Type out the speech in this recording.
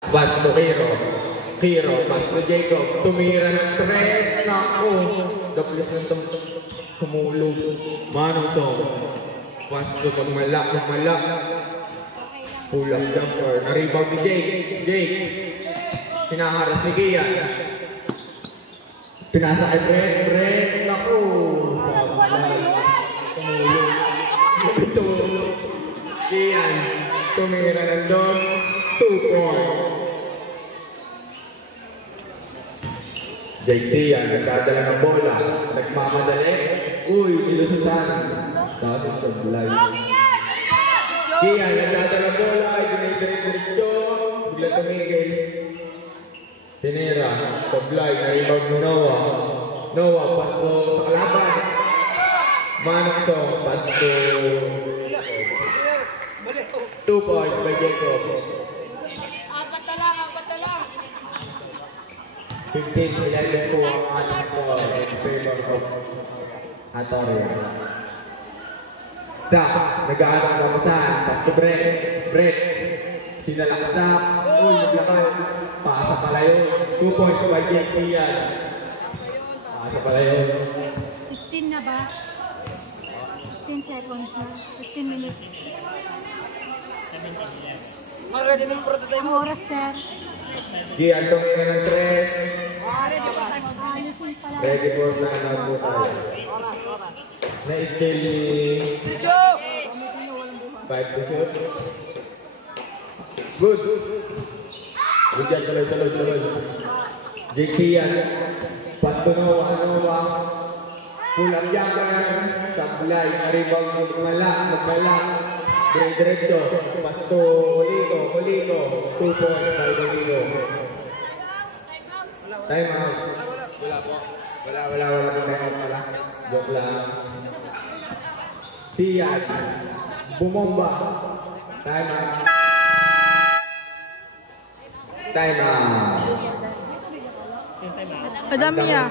Pass to Kiro. Kiro, pass to Jacob. Tumira ng tres. Naku. Daplis ng tumulog. Manong to. Pass to magmalak. Pull-up jumper. Naribaw ni Jake. Pinaharas si Kian. Pinasa kay Brent. Naku. Tumulog. Kian. Tumira ng doon. 2 points. Jake Kian. Nagdadala ng bola. Nagmamadali. Uy, nilusutan. Dapat sa bulay. Kian, nagdadala ng bola. Dinay-diretso. Bigla tumigil. Tinira. Tablay. Naibag mo Noah. Noah, pasto sa kalaban. Manong to. Pasto. 2 points by Jacob. 15-11 po ang ating score in favor of Atoria. Nag-aaral na masahan. Pasto Brett. Sinalaksak. Uy, naglakad. Pasa pala yun. 2 points by Jake Kian. Pasa pala yun. 15 na ba? 15 seconds na. 15 minutes. Ready na yung prototype Ang mo? oras, sir. Kian, tumingin ng 3. Ready po na po tayo. Na-still ni... Dicho! 5 to shoot. Good. Good yan, tuloy. Jake Kian. Pasto Noah. Pulang yakan. Tablay. Naribang magmalak. Diretso. Pasto Olito. 2 points by Olito. Time out. Wala po. Wala po time out pala. Joke lang. Siyan. Bumomba. Time out. Madami yan.